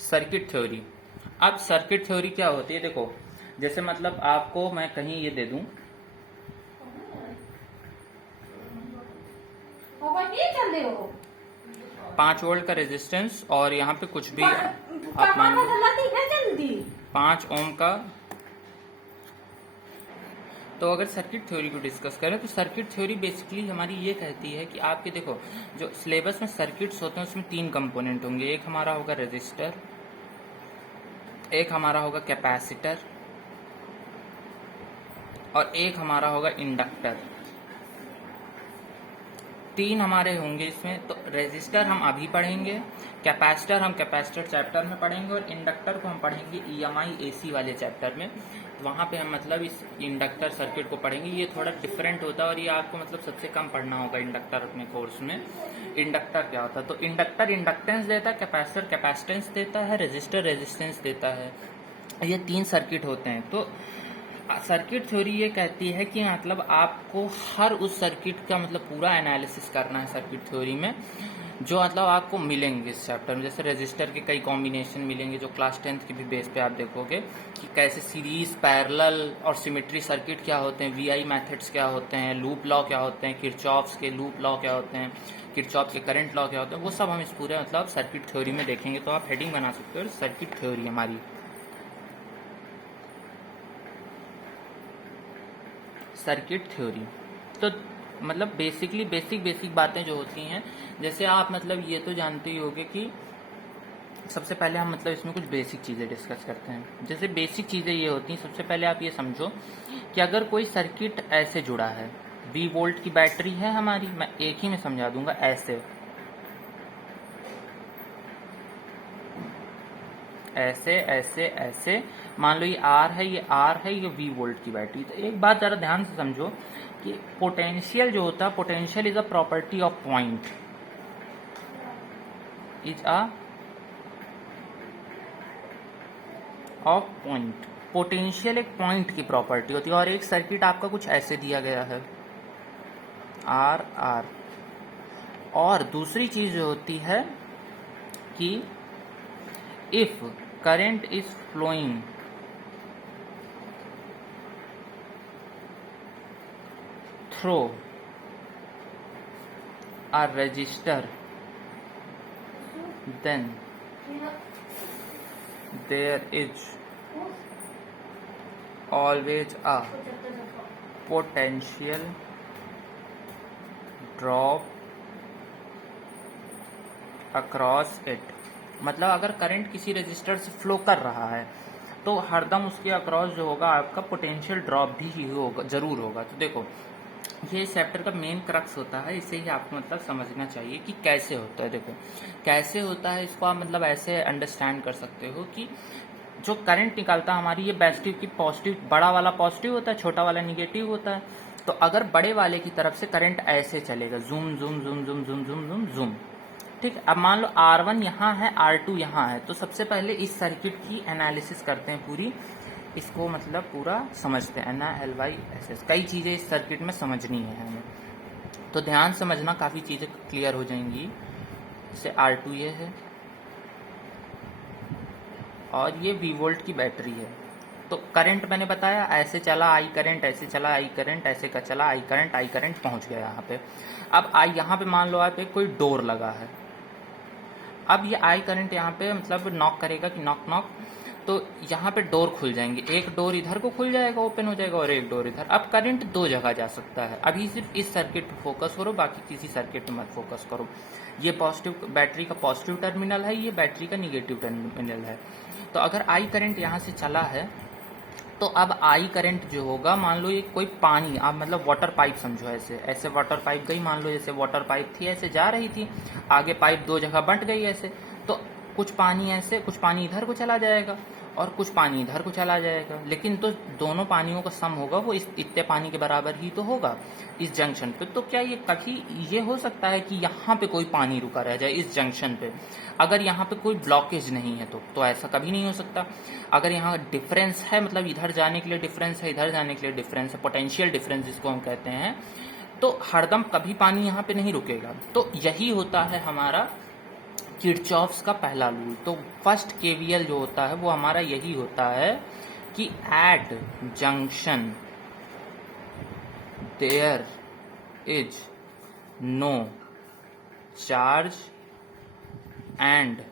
सर्किट थ्योरी, अब सर्किट थ्योरी क्या होती है? देखो जैसे मतलब आपको मैं कहीं ये दे दूं 5 वोल्ट का रेजिस्टेंस और यहाँ पे कुछ भी आप मान लो 5 ओम का। तो अगर सर्किट थ्योरी को डिस्कस करें तो सर्किट थ्योरी बेसिकली हमारी ये कहती है कि आपके देखो जो सिलेबस में सर्किट्स होते हैं उसमें 3 कंपोनेंट होंगे। एक हमारा होगा रेजिस्टर, एक हमारा होगा कैपेसिटर और एक हमारा होगा इंडक्टर। 3 हमारे होंगे इसमें। तो रेजिस्टर हम अभी पढ़ेंगे, कैपेसिटर हम कैपेसिटर चैप्टर में पढ़ेंगे और इंडक्टर को हम पढ़ेंगे EMI AC वाले चैप्टर में। वहाँ पे हम मतलब इस इंडक्टर सर्किट को पढ़ेंगे। ये थोड़ा डिफरेंट होता है और ये आपको मतलब सबसे कम पढ़ना होगा इंडक्टर अपने कोर्स में। इंडक्टर क्या होता है? तो इंडक्टर इंडक्टेंस देता है, कैपेसिटर कैपेसिटेंस देता है, रेजिस्टर रेजिस्टेंस देता है। ये 3 सर्किट होते हैं। तो सर्किट थ्योरी ये कहती है कि मतलब आपको हर उस सर्किट का मतलब पूरा एनालिसिस करना है सर्किट थ्योरी में, जो मतलब आपको मिलेंगे इस चैप्टर में। जैसे रेजिस्टर के कई कॉम्बिनेशन मिलेंगे जो क्लास 10th की भी बेस पे आप देखोगे कि कैसे सीरीज, पैरेलल और सिमेट्री सर्किट क्या होते हैं, VI मेथड्स क्या होते हैं, लूप लॉ क्या होते हैं, किरचॉफ्स के लूप लॉ क्या होते हैं, किरचॉफ के करंट लॉ क्या होते हैं, वो सब हम इस पूरे मतलब सर्किट थ्योरी में देखेंगे। तो आप हेडिंग बना सकते हो सर्किट थ्योरी हमारी। सर्किट थ्योरी तो मतलब बेसिकली बेसिक बातें जो होती हैं, जैसे आप मतलब ये तो जानते ही होंगे कि सबसे पहले हम मतलब इसमें कुछ बेसिक चीज़ें डिस्कस करते हैं। जैसे बेसिक चीज़ें ये होती हैं, सबसे पहले आप ये समझो कि अगर कोई सर्किट ऐसे जुड़ा है, 20 वोल्ट की बैटरी है हमारी, मैं एक ही में समझा दूंगा, ऐसे ऐसे ऐसे ऐसे मान लो ये R है, ये R है, ये 20 वोल्ट की बैटरी। तो एक बात जरा ध्यान से समझो कि पोटेंशियल जो होता है, potential is a property of point, is a of point. Potential एक पॉइंट की प्रॉपर्टी होती है। और एक सर्किट आपका कुछ ऐसे दिया गया है R R, और दूसरी चीज जो होती है कि if current is flowing through a resistor, then there is always a potential drop across it। मतलब अगर करंट किसी रजिस्टर से फ्लो कर रहा है तो हरदम उसके अक्रॉस जो होगा आपका पोटेंशियल ड्रॉप भी होगा, जरूर होगा। तो देखो ये इस चैप्टर का मेन क्रक्स होता है, इसे ही आपको मतलब समझना चाहिए कि कैसे होता है। देखो कैसे होता है, इसको आप मतलब ऐसे अंडरस्टैंड कर सकते हो कि जो करंट निकालता है हमारी ये बैटरी की पॉजिटिव, बड़ा वाला पॉजिटिव होता है, छोटा वाला निगेटिव होता है। तो अगर बड़े वाले की तरफ से करंट ऐसे चलेगा, zoom zoom zoom zoom zoom zoom zoom zoom, ठीक है। अब मान लो R1 यहाँ है, R2 यहाँ है, तो सबसे पहले इस सर्किट की एनालिसिस करते हैं पूरी, इसको मतलब पूरा समझते हैं। NaLySs कई चीज़ें इस सर्किट में समझनी है हमें, तो ध्यान समझना, काफ़ी चीज़ें क्लियर हो जाएंगी। जैसे R2 ये है और ये V वोल्ट की बैटरी है। तो करंट मैंने बताया ऐसे चला I करंट, ऐसे चला I करंट, ऐसे का चला I करंट पहुंच गया यहाँ पे। अब I यहाँ पे मान लो आप कोई डोर लगा है, अब ये I करंट यहाँ पे मतलब नॉक करेगा कि नॉक नॉक, तो यहाँ पे डोर खुल जाएंगे, एक डोर इधर को खुल जाएगा, ओपन हो जाएगा, और एक डोर इधर। अब करंट दो जगह जा सकता है। अभी सिर्फ इस सर्किट पे फोकस करो, बाकी किसी सर्किट में मत फोकस करो। ये पॉजिटिव, बैटरी का पॉजिटिव टर्मिनल है, ये बैटरी का निगेटिव टर्मिनल है। तो अगर आई करंट यहाँ से चला है तो अब आई करंट जो होगा, मान लो ये कोई पानी, आप मतलब वाटर पाइप समझो, ऐसे ऐसे वाटर पाइप गई, मान लो जैसे वाटर पाइप थी ऐसे जा रही थी, आगे पाइप दो जगह बंट गई ऐसे, तो कुछ पानी ऐसे, कुछ पानी इधर को चला जाएगा और कुछ पानी इधर को चला जाएगा, लेकिन तो दोनों पानियों का सम होगा वो इस इतने पानी के बराबर ही तो होगा इस जंक्शन पे। तो क्या ये कभी ये हो सकता है कि यहाँ पे कोई पानी रुका रह जाए इस जंक्शन पे, अगर यहाँ पे कोई ब्लॉकेज नहीं है तो ऐसा कभी नहीं हो सकता। अगर यहाँ डिफरेंस है, मतलब इधर जाने के लिए डिफरेंस है, इधर जाने के लिए डिफरेंस है, पोटेंशियल डिफरेंस जिसको हम कहते हैं, तो हरदम कभी पानी यहाँ पे नहीं रुकेगा। तो यही होता है हमारा किरचॉफ्स का पहला रूल। तो फर्स्ट केवीएल जो होता है वो हमारा यही होता है कि at junction there is no charge and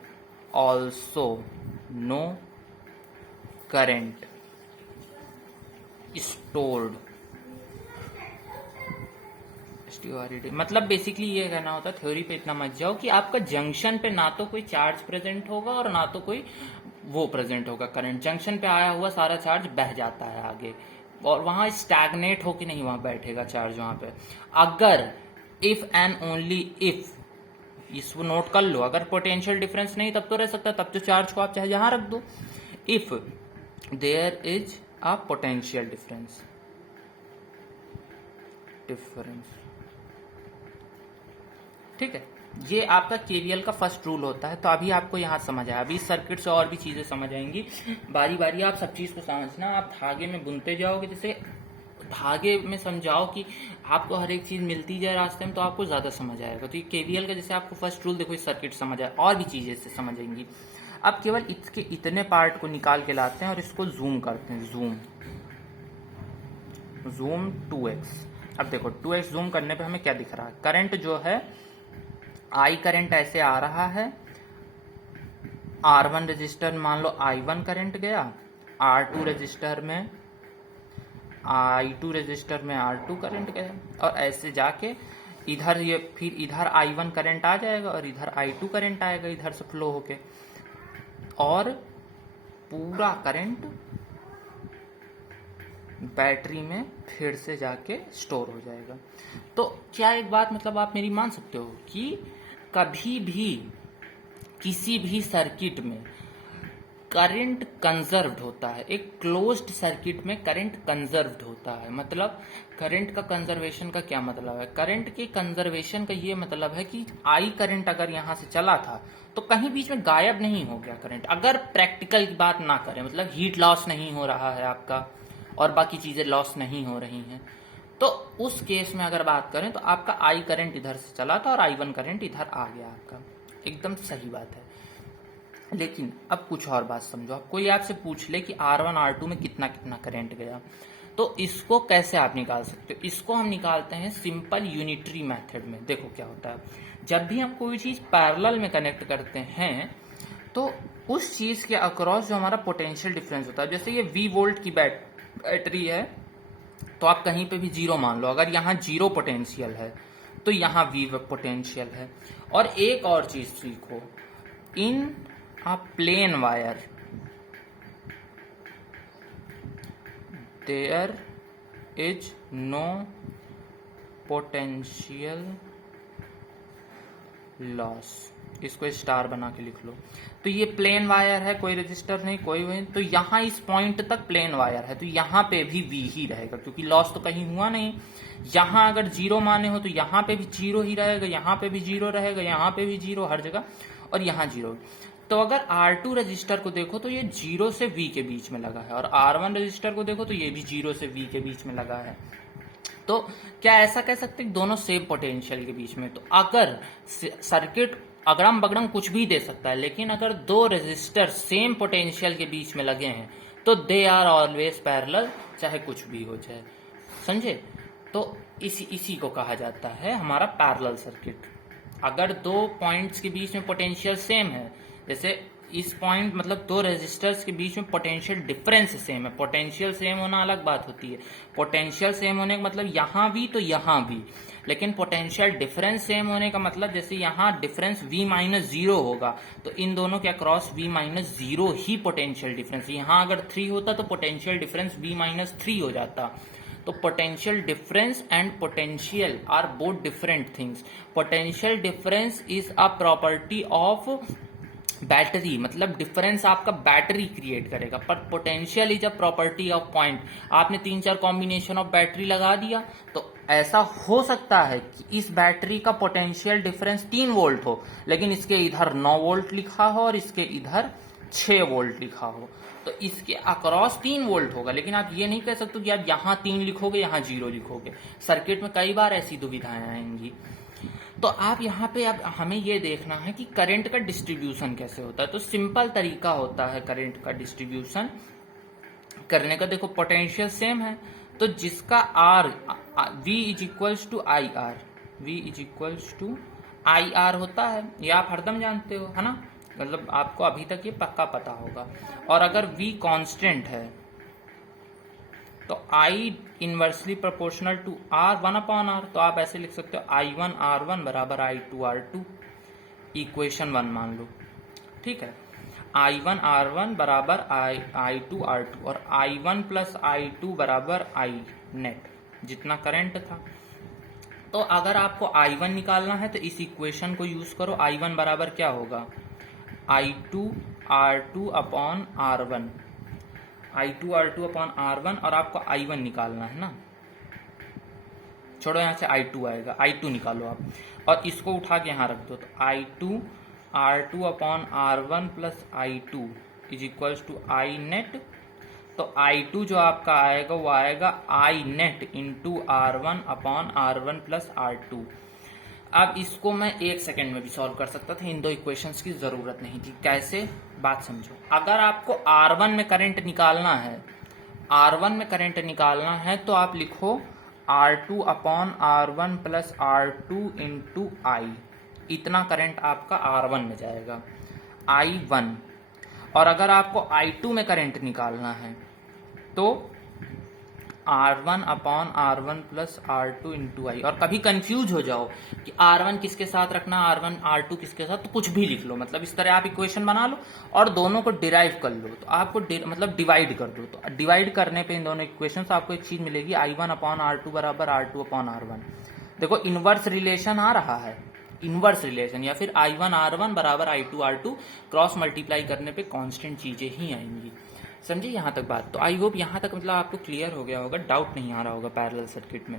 also no current stored. मतलब बेसिकली ये कहना होता है, थ्योरी पे इतना मत जाओ कि आपका जंक्शन पे ना तो कोई चार्ज प्रेजेंट होगा और ना तो कोई वो प्रेजेंट होगा करंट। जंक्शन पे आया हुआ सारा चार्ज बह जाता है आगे, और वहां स्टैग्नेट होके नहीं वहां बैठेगा चार्ज वहां पे। अगर इफ एंड ओनली इफ, इसको नोट कर लो, अगर पोटेंशियल डिफरेंस नहीं तब तो रह सकता, तब तो चार्ज को आप चाहे जहां रख दो। If there is a potential difference, ठीक है, ये आपका केवीएल का फर्स्ट रूल होता है। तो अभी आपको यहाँ समझ आया, अभी इस सर्किट से और भी चीजें समझ आएंगी, बारी बारी आप सब चीज को समझना। आप धागे में बुनते जाओगे, जैसे धागे में समझाओ कि आपको हर एक चीज मिलती जाए रास्ते में, तो आपको ज्यादा समझ आएगा। तो ये केवीएल का जैसे आपको फर्स्ट रूल देखो, इस सर्किट समझ आए, और भी चीजें इससे समझ आएंगी। अब केवल इसके इतने पार्ट को निकाल के लाते हैं और इसको जूम करते हैं, जूम 2x। अब देखो 2x जूम करने पे हमें क्या दिख रहा है, करंट जो है I करंट ऐसे आ रहा है, R1 रजिस्टर मान लो I1 करंट गया, R2 रजिस्टर में I2 रजिस्टर में R2 करंट गया, और ऐसे जाके इधर ये फिर इधर I1 करंट आ जाएगा और इधर I2 करंट आएगा इधर से फ्लो होके, और पूरा करंट बैटरी में फिर से जाके स्टोर हो जाएगा। तो क्या एक बात मतलब आप मेरी मान सकते हो कि कभी भी किसी भी सर्किट में करंट कंजर्व्ड होता है, एक क्लोज्ड सर्किट में करंट कंजर्व्ड होता है। मतलब करंट का कंजर्वेशन का क्या मतलब है, करंट के कंजर्वेशन का ये मतलब है कि आई करंट अगर यहां से चला था तो कहीं बीच में गायब नहीं हो गया करंट। अगर प्रैक्टिकल की बात ना करें, मतलब हीट लॉस नहीं हो रहा है आपका और बाकी चीजें लॉस नहीं हो रही हैं, तो उस केस में अगर बात करें तो आपका आई करंट इधर से चला था और I1 करंट इधर आ गया आपका, एकदम सही बात है। लेकिन अब कुछ और बात समझो, अब कोई आपसे पूछ ले कि R1 R2 में कितना कितना करंट गया, तो इसको कैसे आप निकाल सकते हो? इसको हम निकालते हैं सिंपल यूनिटरी मेथड में। देखो क्या होता है, जब भी हम कोई चीज पैरेलल में कनेक्ट करते हैं तो उस चीज के अक्रॉस जो हमारा पोटेंशियल डिफरेंस होता है, जैसे ये V वोल्ट की बैटरी है तो आप कहीं पे भी जीरो मान लो, अगर यहाँ जीरो पोटेंशियल है तो यहाँ V पोटेंशियल है। और एक और चीज सीखो, in a plain wire there is no potential loss, इसको स्टार बना के लिख लो। तो ये प्लेन वायर है, कोई रजिस्टर नहीं कोई नहीं, तो यहाँ इस पॉइंट तक प्लेन वायर है तो यहाँ पे भी V ही रहेगा क्योंकि लॉस तो कहीं हुआ नहीं। यहाँ अगर जीरो माने हो तो यहाँ पे भी जीरो ही रहेगा, यहाँ पे भी जीरो रहेगा, यहाँ पे भी जीरो, हर जगह, और यहाँ जीरो। तो अगर R2 रजिस्टर को देखो तो ये 0 से V के बीच में लगा है, और R1 रजिस्टर को देखो तो ये भी 0 से V के बीच में लगा है। तो क्या ऐसा कह सकते हैं दोनों सेम पोटेंशियल के बीच में? तो अगर सर्किट अगड़म बगड़म कुछ भी दे सकता है, लेकिन अगर दो रजिस्टर सेम पोटेंशियल के बीच में लगे हैं तो दे आर ऑलवेज पैरेलल, चाहे कुछ भी हो जाए। समझे? तो इसी को कहा जाता है हमारा पैरेलल सर्किट। अगर दो पॉइंट्स के बीच में पोटेंशियल सेम है, जैसे इस पॉइंट मतलब दो रेजिस्टर्स के बीच में पोटेंशियल डिफरेंस सेम है, पोटेंशियल सेम होना अलग बात होती है, पोटेंशियल सेम होने का मतलब यहाँ भी तो यहाँ भी, लेकिन पोटेंशियल डिफरेंस सेम होने का मतलब जैसे यहाँ डिफरेंस V माइनस जीरो होगा तो इन दोनों के अक्रॉस V माइनस जीरो ही पोटेंशियल डिफरेंस। यहाँ अगर 3 होता तो पोटेंशियल डिफरेंस V माइनस 3 हो जाता। तो potential difference and potential are both different things. Potential difference is a property of battery, मतलब डिफरेंस आपका बैटरी क्रिएट करेगा, पर potential is a property of point. आपने 3-4 कॉम्बिनेशन ऑफ बैटरी लगा दिया तो ऐसा हो सकता है कि इस बैटरी का पोटेंशियल डिफरेंस 3 वोल्ट हो, लेकिन इसके इधर 9 वोल्ट लिखा हो और इसके इधर 6 वोल्ट लिखा हो, तो इसके अक्रॉस 3 वोल्ट होगा। लेकिन आप ये नहीं कह सकते कि आप यहाँ 3 लिखोगे यहाँ 0 लिखोगे। सर्किट में कई बार ऐसी दुविधाएं आएंगी। तो आप यहाँ पे अब हमें ये देखना है कि करंट का डिस्ट्रीब्यूशन कैसे होता है। तो सिंपल तरीका होता है करंट का डिस्ट्रीब्यूशन करने का। देखो पोटेंशियल सेम है तो जिसका R V is equals to I R, V is equals to I R होता है, ये आप हरदम जानते हो, है ना, मतलब आपको अभी तक ये पक्का पता होगा। और अगर V कांस्टेंट है तो I inversely proportional to R 1/R, तो आप ऐसे लिख सकते हो I1 R1 बराबर I2 R2, इक्वेशन 1 मान लो, ठीक है। I1 R1 बराबर I2 R2 और I1 प्लस I2 बराबर I नेट, जितना करंट था। तो अगर आपको I1 निकालना है तो इस इक्वेशन को यूज करो। I1 बराबर क्या होगा, I2 R2 upon R1, I2 R2 upon R1, और आपको I1 निकालना है ना, छोड़ो यहाँ से I2 आएगा, I2 निकालो आप, और इसको उठा के यहाँ रख दो। तो I2 R2 upon R1 plus I2 is equals to I net. तो I2 जो आपका आएगा वो आएगा I net into R1 upon R1 plus R2। अब इसको मैं 1 सेकेंड में भी सॉल्व कर सकता था, इन दो इक्वेशंस की जरूरत नहीं थी। कैसे, बात समझो। अगर आपको R1 में करंट निकालना है, R1 में करंट निकालना है तो आप लिखो R2 upon R1 plus R2 into I, इतना करंट आपका R1 में जाएगा, I1। और अगर आपको I2 में करंट निकालना है तो R1 upon R1 plus R2 into आई। और कभी कंफ्यूज हो जाओ कि R1 किसके साथ रखना, R1 R2 किसके साथ, तो कुछ भी लिख लो, मतलब इस तरह आप इक्वेशन बना लो और दोनों को डिराइव कर लो। तो आपको मतलब डिवाइड कर दो, तो डिवाइड करने पे इन दोनों इक्वेशन से आपको एक चीज मिलेगी, I1 अपॉन R2 बराबर R2 अपॉन R1। देखो इनवर्स रिलेशन आ रहा है, इनवर्स रिलेशन, या फिर I1 R1 बराबर I2 R2, क्रॉस मल्टीप्लाई करने पे कांस्टेंट चीजें ही आएंगी। समझिए यहाँ तक बात। तो आई होप यहाँ तक मतलब आपको क्लियर हो गया होगा, डाउट नहीं आ रहा होगा पैरेलल सर्किट में।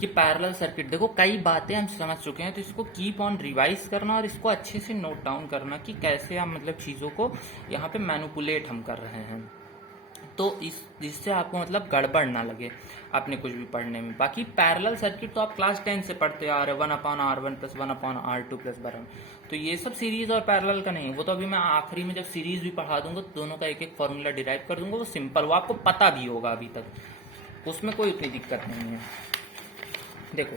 कि पैरेलल सर्किट देखो कई बातें हम समझ चुके हैं, तो इसको कीप ऑन रिवाइज करना और इसको अच्छे से नोट डाउन करना कि कैसे हम मतलब चीज़ों को यहाँ पे मैनिपुलेट हम कर रहे हैं। तो जिससे आपको मतलब गड़बड़ ना लगे आपने कुछ भी पढ़ने में। बाकी पैरेलल सर्किट तो आप क्लास 10 से पढ़ते आ रहे हैं, 1/R1 प्लस 1/R2 प्लस बराबर। तो ये सब सीरीज और पैरेलल का नहीं, वो तो अभी मैं आखिरी में जब सीरीज भी पढ़ा दूंगा तो दोनों का एक एक फॉर्मूला डिराइव कर दूंगा, वो सिंपल, वो आपको पता भी होगा अभी तक, उसमें कोई उतनी दिक्कत नहीं है। देखो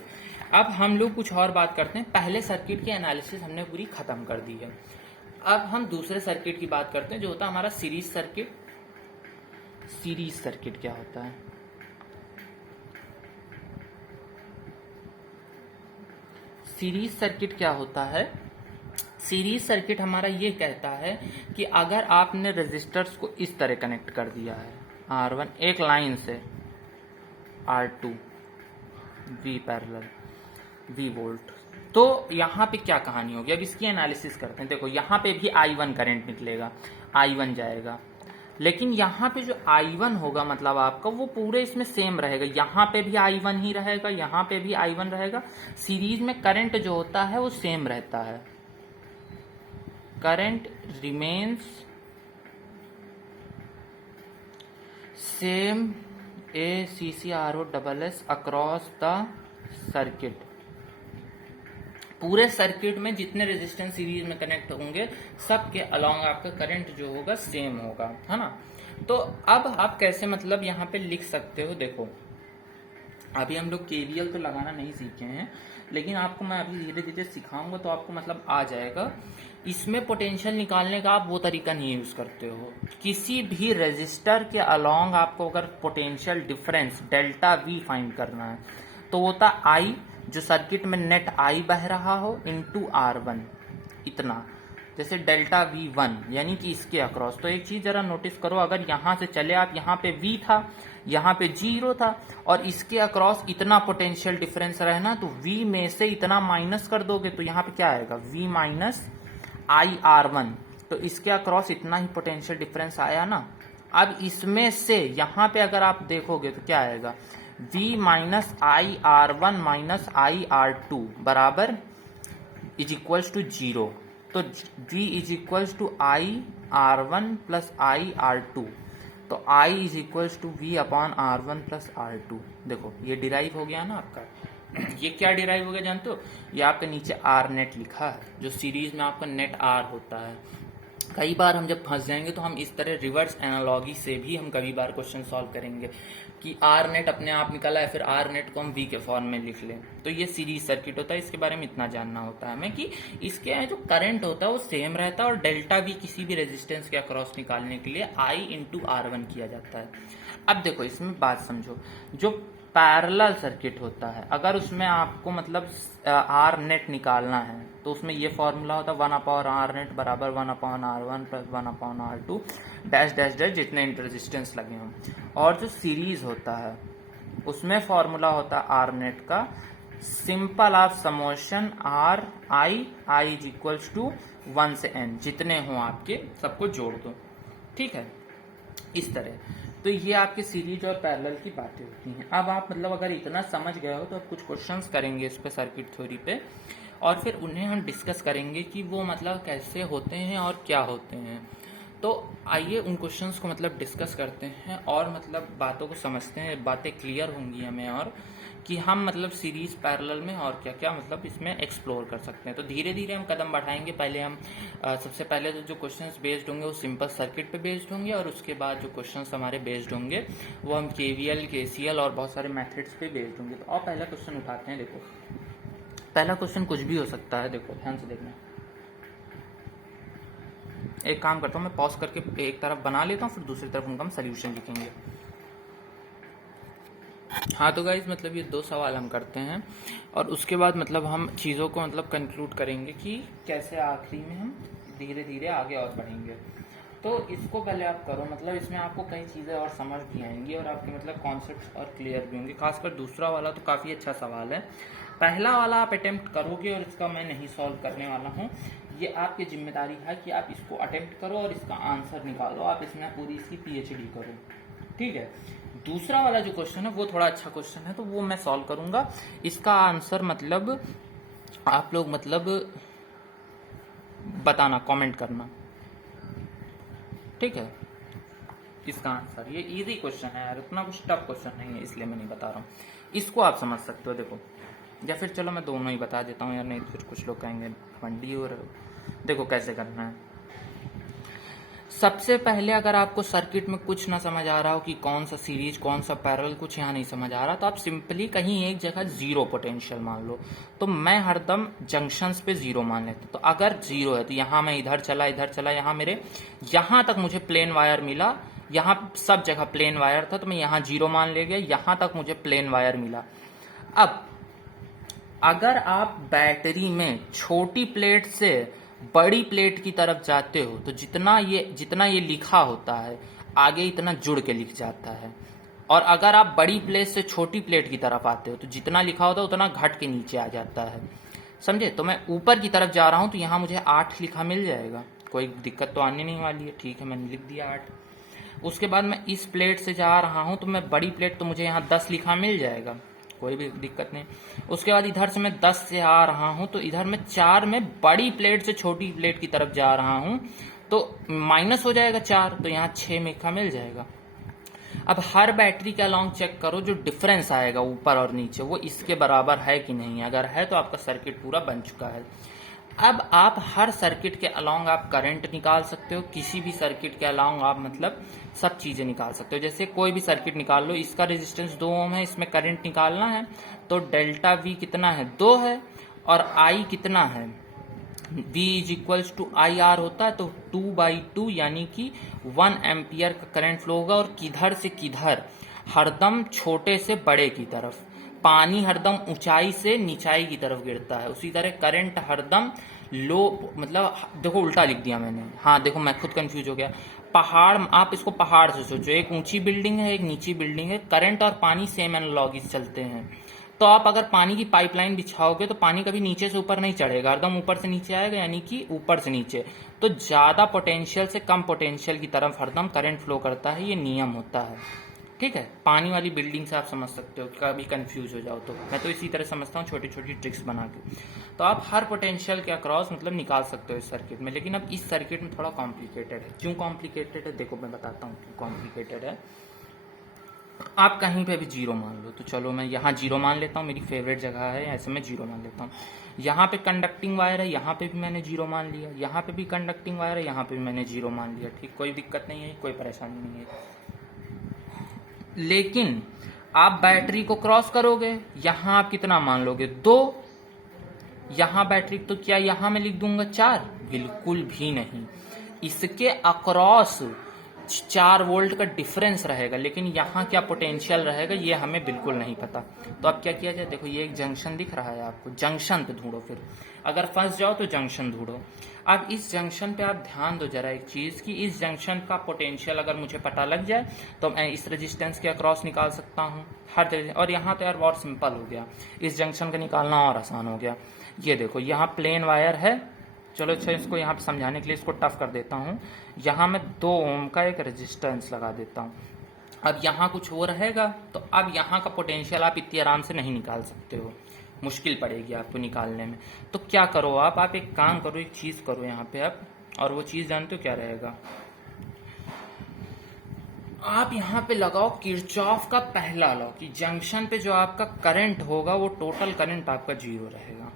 अब हम लोग कुछ और बात करते हैं। पहले सर्किट की एनालिसिस हमने पूरी खत्म कर दी है, अब हम दूसरे सर्किट की बात करते हैं जो होता है हमारा सीरीज सर्किट। सीरीज सर्किट क्या होता है? सीरीज सर्किट क्या होता है? सीरीज सर्किट हमारा ये कहता है कि अगर आपने रेजिस्टर्स को इस तरह कनेक्ट कर दिया है, R1 एक लाइन से, R2 V parallel V volt, तो यहाँ पे क्या कहानी होगी? अब इसकी एनालिसिस करते हैं। देखो यहाँ पे भी I1 करंट निकलेगा, I1 जाएगा, लेकिन यहाँ पे जो I1 होगा मतलब आपका वो पूरे इसमें सेम रहेगा, यहाँ पे भी I1 ही रहेगा, यहाँ पे भी I1 रहेगा। सीरीज में करंट जो होता है वो सेम रहता है, current remains same ACCROSS across the circuit. पूरे सर्किट में जितने रेजिस्टेंस सीरीज में कनेक्ट होंगे सब के अलोंग आपका करंट जो होगा सेम होगा, है ना। तो अब आप कैसे मतलब यहाँ पे लिख सकते हो? देखो अभी हम लोग केवीएल तो लगाना नहीं सीखे हैं, लेकिन आपको मैं अभी धीरे धीरे सिखाऊंगा तो आपको मतलब आ जाएगा। इसमें पोटेंशियल निकालने का आप वो तरीका नहीं यूज करते हो, किसी भी रेजिस्टर के अलोंग आपको अगर potential difference delta we find करना है तो होता आई, जो सर्किट में नेट आई बह रहा हो, इंटू R1 इतना, जैसे डेल्टा V1 यानी कि इसके अक्रॉस। तो एक चीज जरा नोटिस करो, अगर यहां से चले आप, यहाँ पे V था, यहाँ पे 0 था, और इसके अक्रॉस इतना पोटेंशियल डिफरेंस रहना, तो V में से इतना माइनस कर दोगे तो यहाँ पे क्या आएगा? V minus IR1। तो इसके अक्रॉस इतना ही पोटेंशियल डिफरेंस आया ना। अब इसमें से यहाँ पे अगर आप देखोगे तो क्या आएगा? V minus IR1 minus IR2 बराबर इज इक्वल्स टू 0। तो V is equals to IR1 plus IR2, तो I is equals to V upon R1 plus R2। देखो ये डिराइव हो गया ना आपका। ये क्या डिराइव हो गया जानते हो? ये आपके नीचे R नेट लिखा है, जो सीरीज में आपका नेट R होता है। कई बार हम जब फंस जाएंगे तो हम इस तरह रिवर्स एनालॉजी से भी हम कई बार क्वेश्चन सॉल्व करेंगे कि आर नेट अपने आप निकला है, फिर आर नेट को हम वी के फॉर्म में लिख लें। तो ये सीरीज सर्किट होता है, इसके बारे में इतना जानना होता है हमें कि इसके जो करंट होता है वो सेम रहता है, और डेल्टा वी किसी भी रेजिस्टेंस के अक्रॉस निकालने के लिए आई इंटू R1 किया जाता है। अब देखो इसमें बात समझो, जो पैरेलल सर्किट होता है अगर उसमें आपको मतलब आर नेट निकालना है तो उसमें ये फॉर्मूला होता है 1/R नेट बराबर 1/R1 plus 1/R2 dash dash dash जितने इंटररेजिस्टेंस लगे हों। और जो सीरीज होता है उसमें फॉर्मूला होता है आर नेट का simple of summation R I is equals to 1 से n, जितने हों आपके सबको जोड़ दो, ठीक है, इस तरह। तो ये आपके सीरीज और पैरेलल की बातें होती हैं। अब आप मतलब अगर इतना समझ गए हो तो अब कुछ क्वेश्चंस करेंगे इस पे सर्किट थ्योरी पे, और फिर उन्हें हम डिस्कस करेंगे कि वो मतलब कैसे होते हैं और क्या होते हैं। तो आइए उन क्वेश्चंस को मतलब डिस्कस करते हैं और मतलब बातों को समझते हैं, बातें क्लियर होंगी हमें, और कि हम मतलब सीरीज पैरेलल में और क्या क्या मतलब इसमें एक्सप्लोर कर सकते हैं। तो धीरे धीरे हम कदम बढ़ाएंगे। पहले हम सबसे पहले तो जो क्वेश्चंस बेस्ड होंगे वो सिंपल सर्किट पे बेस्ड होंगे, और उसके बाद जो क्वेश्चंस हमारे बेस्ड होंगे वो हम केवीएल, केसीएल और बहुत सारे मेथड्स पे बेस्ड होंगे। तो और पहला क्वेश्चन उठाते हैं। देखो पहला क्वेश्चन कुछ भी हो सकता है, देखो ध्यान से देखना। एक काम करता हूँ मैं पॉज करके एक तरफ बना लेता हूँ, फिर दूसरी तरफ उनका हम सोल्यूशन लिखेंगे। हाँ तो गाइज मतलब ये 2 सवाल हम करते हैं और उसके बाद मतलब हम चीज़ों को मतलब कंक्लूड करेंगे कि कैसे आखिरी में हम धीरे धीरे आगे और बढ़ेंगे। तो इसको पहले आप करो, मतलब इसमें आपको कई चीज़ें और समझ भी आएंगी और आपके मतलब कॉन्सेप्ट्स और क्लियर भी होंगे। खासकर दूसरा वाला तो काफ़ी अच्छा सवाल है। पहला वाला आप अटेम्प्ट करोगे और इसका मैं नहीं सॉल्व करने वाला हूँ, ये आपकी जिम्मेदारी है कि आप इसको अटेम्प्ट करो और इसका आंसर निकालो, आप इसमें पूरी इसकी PhD करो, ठीक है। दूसरा वाला जो क्वेश्चन है वो थोड़ा अच्छा क्वेश्चन है, तो वो मैं सॉल्व करूंगा। इसका आंसर मतलब आप लोग मतलब बताना, कमेंट करना, ठीक है। इसका आंसर। ये इजी क्वेश्चन है यार, इतना कुछ टफ क्वेश्चन नहीं है, इसलिए मैं नहीं बता रहा हूँ। इसको आप समझ सकते हो। देखो, या फिर चलो मैं दोनों ही बता देता हूँ यार, नहीं तो फिर कुछ लोग कहेंगे मंडी हो रहे हो। देखो कैसे करना है। सबसे पहले अगर आपको सर्किट में कुछ ना समझ आ रहा हो कि कौन सा सीरीज कौन सा पैरेलल, कुछ यहाँ नहीं समझ आ रहा, तो आप सिंपली कहीं एक जगह जीरो पोटेंशियल मान लो। तो मैं हरदम जंक्शंस पे जीरो मान लेता हूँ। तो अगर जीरो है तो यहाँ मैं इधर चला, यहाँ मेरे यहाँ तक मुझे प्लेन वायर मिला, यहाँ सब जगह प्लेन वायर था, तो मैं यहाँ जीरो मान ले गया, यहाँ तक मुझे प्लेन वायर मिला। अब अगर आप बैटरी में छोटी प्लेट से बड़ी प्लेट की तरफ जाते हो तो जितना ये लिखा होता है आगे इतना जुड़ के लिख जाता है, और अगर आप बड़ी प्लेट से छोटी प्लेट की तरफ आते हो तो जितना लिखा होता है उतना घट के नीचे आ जाता है। समझे? तो मैं ऊपर की तरफ जा रहा हूं तो यहाँ मुझे 8 लिखा मिल जाएगा, कोई दिक्कत तो आने नहीं वाली है। ठीक है, मैंने लिख दिया 8। उसके बाद मैं इस प्लेट से जा रहा हूं तो मैं बड़ी प्लेट, तो मुझे यहाँ 10 लिखा मिल जाएगा, कोई भी दिक्कत नहीं। उसके बाद इधर से मैं 10 से आ रहा हूं तो इधर मैं 4 में बड़ी प्लेट से छोटी प्लेट की तरफ जा रहा हूं तो माइनस हो जाएगा 4, तो यहाँ 6 लिखा मिल जाएगा। अब हर बैटरी के अलॉन्ग चेक करो, जो डिफरेंस आएगा ऊपर और नीचे वो इसके बराबर है कि नहीं। अगर है तो आपका सर्किट पूरा बन चुका है। अब आप हर सर्किट के अलॉन्ग आप करंट निकाल सकते हो, किसी भी सर्किट के अलॉन्ग आप मतलब सब चीजें निकाल सकते हो। जैसे कोई भी सर्किट निकाल लो, इसका रेजिस्टेंस 2 ओम है, इसमें करंट निकालना है तो डेल्टा वी कितना है, 2 है, और आई कितना है, V is equals to I R होता है, तो 2/2 यानी कि 1 एम्पियर का करंट फ्लो होगा। और किधर से किधर, हरदम छोटे से बड़े की तरफ। पानी हरदम ऊंचाई से नीचाई की तरफ गिरता है, उसी तरह करंट हरदम लो, मतलब देखो उल्टा लिख दिया मैंने, हाँ देखो मैं खुद कंफ्यूज हो गया। पहाड़, आप इसको पहाड़ से सोचो, एक ऊंची बिल्डिंग है एक नीची बिल्डिंग है, करंट और पानी सेम एनालॉगी चलते हैं। तो आप अगर पानी की पाइपलाइन बिछाओगे तो पानी कभी नीचे से ऊपर नहीं चढ़ेगा, एकदम ऊपर से नीचे आएगा, यानी कि ऊपर से नीचे। तो ज्यादा पोटेंशियल से कम पोटेंशियल की तरफ हरदम करंट फ्लो करता है, ये नियम होता है। ठीक है, पानी वाली बिल्डिंग से आप समझ सकते हो, कभी कंफ्यूज हो जाओ तो। मैं तो इसी तरह समझता हूँ, छोटी छोटी ट्रिक्स बना के। तो आप हर पोटेंशियल के अक्रॉस मतलब निकाल सकते हो इस सर्किट में। लेकिन अब इस सर्किट में थोड़ा कॉम्प्लिकेटेड है। क्यों कॉम्प्लिकेटेड है, देखो मैं बताता हूँ क्यों कॉम्प्लिकेटेड है। आप कहीं पे भी जीरो मान लो, तो चलो मैं यहाँ जीरो मान लेता हूँ, मेरी फेवरेट जगह है, ऐसे मैं जीरो मान लेता हूँ। यहाँ पे कंडक्टिंग वायर है, यहाँ पे भी मैंने जीरो मान लिया, यहाँ पे भी कंडक्टिंग वायर है, यहाँ पे भी मैंने जीरो मान लिया। ठीक, कोई दिक्कत नहीं है, कोई परेशानी नहीं है। लेकिन आप बैटरी को क्रॉस करोगे, यहाँ आप कितना मान लोगे, 2। यहाँ बैटरी, तो क्या यहाँ मैं लिख दूंगा 4? बिल्कुल भी नहीं। इसके अक्रॉस 4 वोल्ट का डिफरेंस रहेगा, लेकिन यहाँ क्या पोटेंशियल रहेगा ये हमें बिल्कुल नहीं पता। तो अब क्या किया जाए, देखो ये एक जंक्शन दिख रहा है आपको, जंक्शन पे ढूंढो। फिर अगर फंस जाओ तो जंक्शन ढूंढो। अब इस जंक्शन पे आप ध्यान दो जरा एक चीज की, इस जंक्शन का पोटेंशियल अगर मुझे पता लग जाए तो मैं इस रेजिस्टेंस के अक्रॉस निकाल सकता हूँ हर तरह। और यहाँ तो यार बहुत सिंपल हो गया, इस जंक्शन का निकालना और आसान हो गया। ये देखो यहाँ प्लेन वायर है, चलो अच्छा इसको यहाँ पे समझाने के लिए इसको टफ कर देता हूँ। यहाँ मैं 2 ओम का एक रेजिस्टेंस लगा देता हूँ। अब यहाँ कुछ हो रहेगा, तो अब यहाँ का पोटेंशियल आप इतनी आराम से नहीं निकाल सकते हो, मुश्किल पड़ेगी आपको निकालने में। तो क्या करो आप एक काम करो, एक चीज करो यहाँ पे आप, और वो चीज जानते हो क्या रहेगा, आप यहाँ पे लगाओ किरचॉफ का पहला लॉ कि जंक्शन पे जो आपका करंट होगा वो टोटल करंट आपका 0 रहेगा।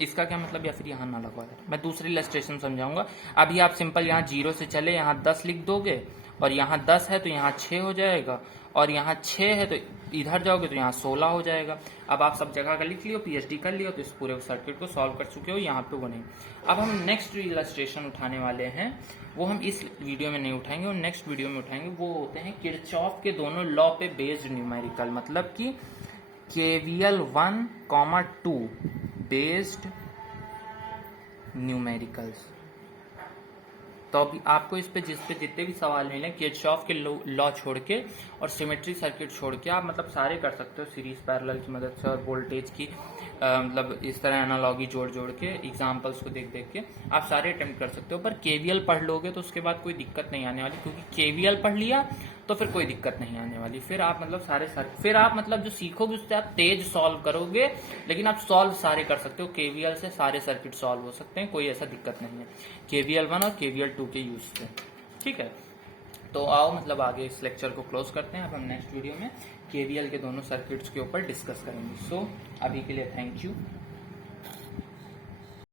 इसका क्या मतलब, या फिर यहाँ ना लगवा दे, मैं दूसरी इलस्ट्रेशन समझाऊंगा। अभी आप सिंपल यहाँ 0 से चले, यहाँ 10 लिख दोगे, और यहाँ 10 है तो यहाँ 6 हो जाएगा, और यहाँ 6 है तो इधर जाओगे तो यहाँ 16 हो जाएगा। अब आप सब जगह का लिख लियो, पीएचडी कर लियो, तो इस पूरे सर्किट को सॉल्व कर चुके हो, यहाँ पे वो नहीं। अब हम नेक्स्ट इलस्ट्रेशन उठाने वाले हैं, वो हम इस वीडियो में नहीं उठाएंगे, और नेक्स्ट वीडियो में उठाएंगे। वो होते हैं किरचॉफ के दोनों लॉ पे बेस्ड न्यूमेरिकल, मतलब कि KVL 1, 2 बेस्ड न्यूमेरिकल्स। तो अभी आपको इस पे जितने भी सवाल मिले, किरचॉफ के लॉ छोड़ के और सिमेट्री सर्किट छोड़ के, आप मतलब सारे कर सकते हो सीरीज पैरेलल की मदद से, और वोल्टेज की मतलब इस तरह एनालॉगी जोड़ के, एग्जांपल्स को देख के आप सारे अटेम्प्ट कर सकते हो। पर केवीएल पढ़ लोगे तो उसके बाद कोई दिक्कत नहीं आने वाली, क्योंकि केवीएल पढ़ लिया तो फिर कोई दिक्कत नहीं आने वाली। फिर आप मतलब फिर आप मतलब जो सीखोगे उससे आप तेज सॉल्व करोगे, लेकिन आप सॉल्व सारे कर सकते हो। केवीएल से सारे सर्किट सॉल्व हो सकते हैं, कोई ऐसा दिक्कत नहीं है, KVL 1 और KVL 2 के यूज से। ठीक है, तो आओ मतलब आगे इस लेक्चर को क्लोज करते हैं। अब हम नेक्स्ट वीडियो में केवीएल के दोनों सर्किट्स के ऊपर डिस्कस करेंगे। सो अभी के लिए थैंक यू।